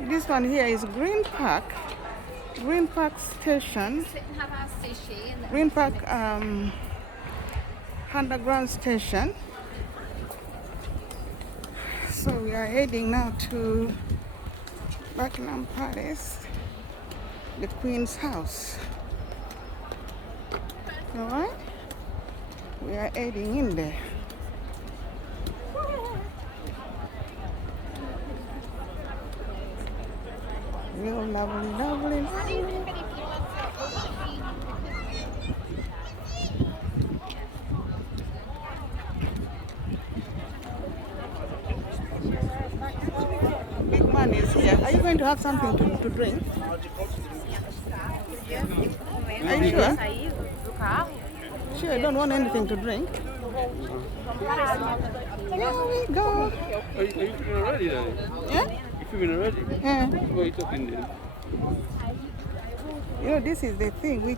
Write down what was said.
This one here is Green Park. Green Park Station. Sit and have our sushi and then Green Park Underground Station. So we are heading now to Buckingham Palace, the Queen's house. Alright? We are heading in there. Real lovely, lovely, lovely. Big man is here. Are you going to have something to drink? Are you sure? Sure, I don't want anything to drink. Here we go. Are you filming already then? Yeah? You filming already? Yeah. What are you talking then? You know, this is the thing. We